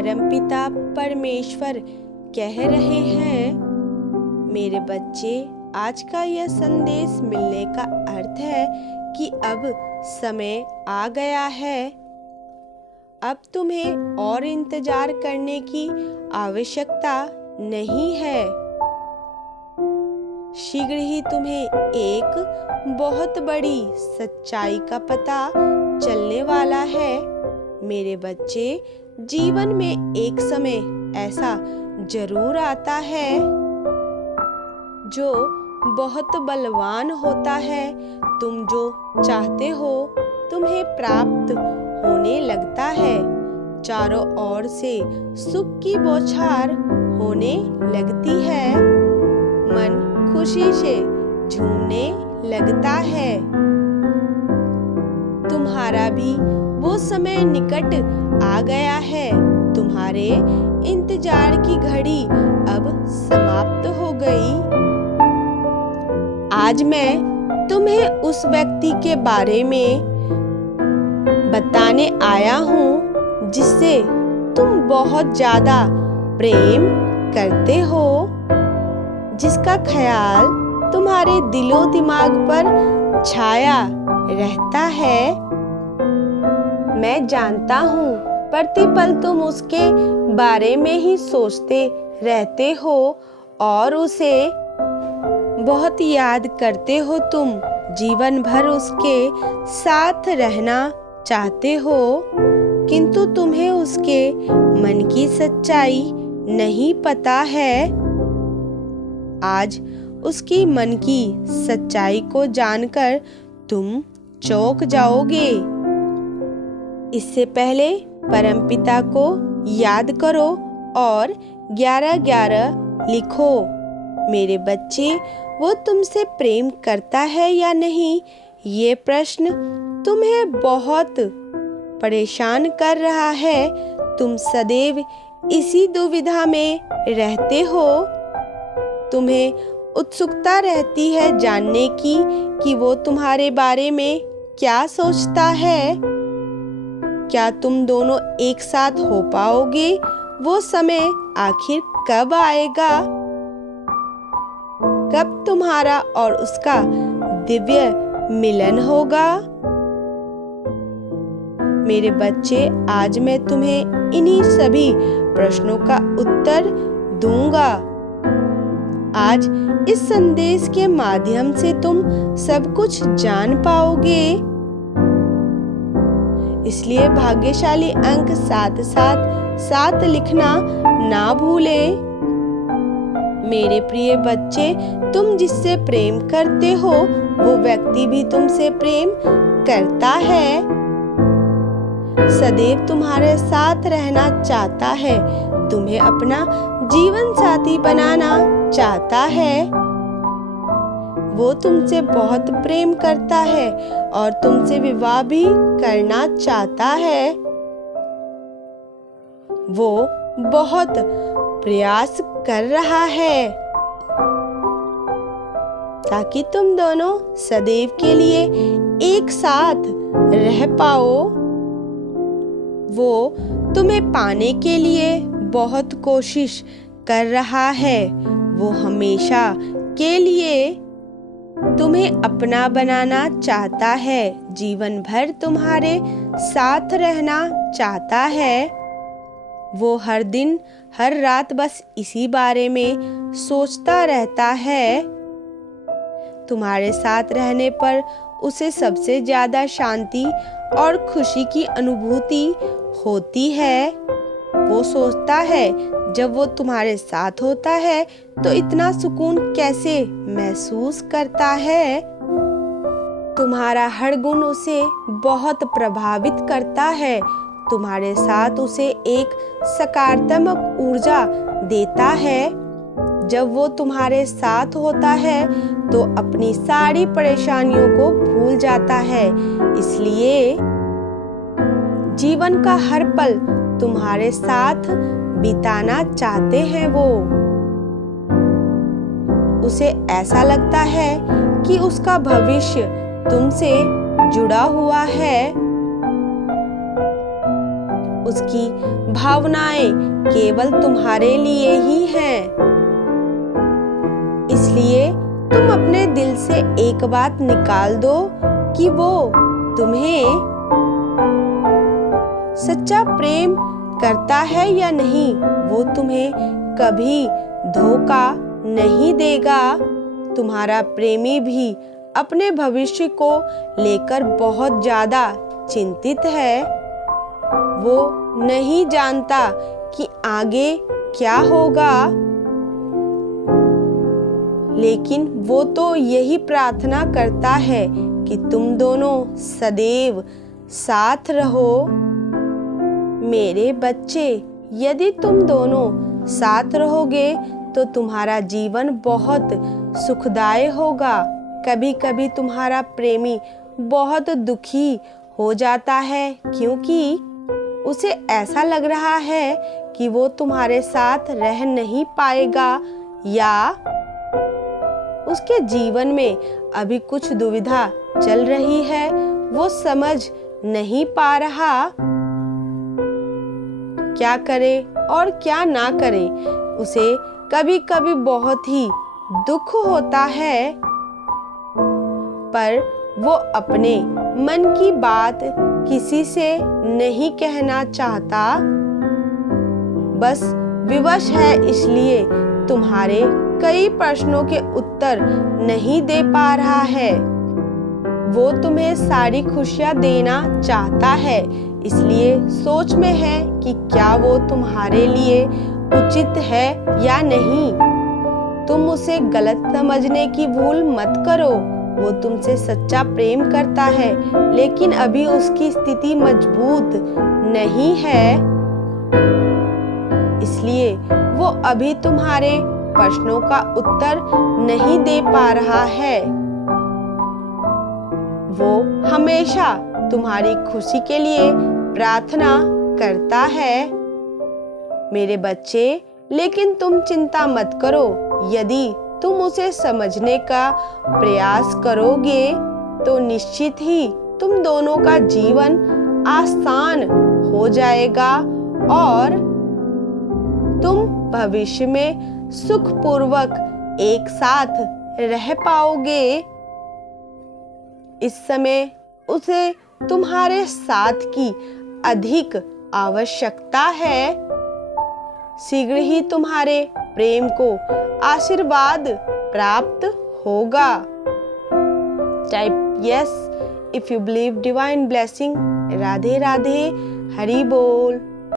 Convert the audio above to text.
परमपिता परमेश्वर कह रहे हैं, मेरे बच्चे, आज का यह संदेश मिलने का अर्थ है कि अब समय आ गया है। अब तुम्हें और इंतजार करने की आवश्यकता नहीं है। शीघ्र ही तुम्हें एक बहुत बड़ी सच्चाई का पता चलने वाला है। मेरे बच्चे, जीवन में एक समय ऐसा जरूर आता है जो बहुत बलवान होता है। तुम जो चाहते हो तुम्हें प्राप्त होने लगता है। चारों ओर से सुख की बौछार होने लगती है। मन खुशी से झूमने लगता है। तुम्हारा भी वो समय निकट आ गया है। तुम्हारे इंतजार की घड़ी अब समाप्त हो गई। आज मैं तुम्हें उस व्यक्ति के बारे में बताने आया हूँ जिससे तुम बहुत ज्यादा प्रेम करते हो, जिसका ख्याल तुम्हारे दिलो दिमाग पर छाया रहता है। मैं जानता हूँ प्रतिपल तुम उसके बारे में ही सोचते रहते हो और उसे बहुत याद करते हो। तुम जीवन भर उसके साथ रहना चाहते हो, किंतु तुम्हें उसके मन की सच्चाई नहीं पता है। आज उसकी मन की सच्चाई को जानकर तुम चौंक जाओगे। इससे पहले परमपिता को याद करो और 11-11 लिखो। मेरे बच्चे, वो तुमसे प्रेम करता है या नहीं, ये प्रश्न तुम्हें बहुत परेशान कर रहा है। तुम सदैव इसी दुविधा में रहते हो। तुम्हें उत्सुकता रहती है जानने की कि वो तुम्हारे बारे में क्या सोचता है। क्या तुम दोनों एक साथ हो पाओगे? वो समय आखिर कब आएगा? कब तुम्हारा और उसका दिव्य मिलन होगा? मेरे बच्चे, आज मैं तुम्हें इन्हीं सभी प्रश्नों का उत्तर दूंगा। आज इस संदेश के माध्यम से तुम सब कुछ जान पाओगे। इसलिए भाग्यशाली अंक 777 लिखना ना भूलें। मेरे प्रिय बच्चे, तुम जिससे प्रेम करते हो वो व्यक्ति भी तुमसे प्रेम करता है। सदैव तुम्हारे साथ रहना चाहता है। तुम्हें अपना जीवन साथी बनाना चाहता है। वो तुमसे बहुत प्रेम करता है और तुमसे विवाह भी करना चाहता है। वो बहुत प्रयास कर रहा है ताकि तुम दोनों सदैव के लिए एक साथ रह पाओ। वो तुम्हें पाने के लिए बहुत कोशिश कर रहा है। वो हमेशा के लिए तुम्हें अपना बनाना चाहता है। जीवन भर तुम्हारे साथ रहना चाहता है। वो हर दिन हर रात बस इसी बारे में सोचता रहता है। तुम्हारे साथ रहने पर उसे सबसे ज्यादा शांति और खुशी की अनुभूति होती है। वो सोचता है जब वो तुम्हारे साथ होता है तो इतना सुकून कैसे महसूस करता है। तुम्हारा हर गुण उसे बहुत प्रभावित करता है। तुम्हारे साथ उसे एक सकारात्मक ऊर्जा देता है। जब वो तुम्हारे साथ होता है तो अपनी सारी परेशानियों को भूल जाता है। इसलिए जीवन का हर पल तुम्हारे साथ बिताना चाहते हैं वो। उसे ऐसा लगता है कि उसका भविष्य तुमसे जुड़ा हुआ है। उसकी भावनाएं केवल तुम्हारे लिए ही हैं। इसलिए तुम अपने दिल से एक बात निकाल दो कि वो तुम्हें सच्चा प्रेम करता है या नहीं। वो तुम्हें कभी धोखा नहीं देगा। तुम्हारा प्रेमी भी अपने भविष्य को लेकर बहुत ज्यादा चिंतित है। वो नहीं जानता कि आगे क्या होगा, लेकिन वो तो यही प्रार्थना करता है कि तुम दोनों सदैव साथ रहो। मेरे बच्चे, यदि तुम दोनों साथ रहोगे तो तुम्हारा जीवन बहुत सुखदायी होगा। कभी कभी तुम्हारा प्रेमी बहुत दुखी हो जाता है क्योंकि उसे ऐसा लग रहा है कि वो तुम्हारे साथ रह नहीं पाएगा या उसके जीवन में अभी कुछ दुविधा चल रही है। वो समझ नहीं पा रहा क्या करे और क्या ना करे। उसे कभी कभी बहुत ही दुख होता है, पर वो अपने मन की बात किसी से नहीं कहना चाहता। बस विवश है, इसलिए तुम्हारे कई प्रश्नों के उत्तर नहीं दे पा रहा है। वो तुम्हें सारी खुशियां देना चाहता है, इसलिए सोच में है कि क्या वो तुम्हारे लिए उचित है या नहीं। तुम उसे गलत समझने की भूल मत करो। वो तुमसे सच्चा प्रेम करता है, लेकिन अभी उसकी स्थिति मजबूत नहीं है, इसलिए वो अभी तुम्हारे प्रश्नों का उत्तर नहीं दे पा रहा है। वो हमेशा तुम्हारी खुशी के लिए प्रार्थना करता है मेरे बच्चे, लेकिन तुम चिंता मत करो। यदि तुम उसे समझने का प्रयास करोगे तो निश्चित ही तुम दोनों का जीवन आसान हो जाएगा और तुम भविष्य में सुखपूर्वक एक साथ रह पाओगे। इस समय उसे तुम्हारे साथ की अधिक आवश्यकता है। शीघ्र ही तुम्हारे प्रेम को आशीर्वाद प्राप्त होगा। Type yes if you believe divine blessing. Radhe Radhe, Hari बोल।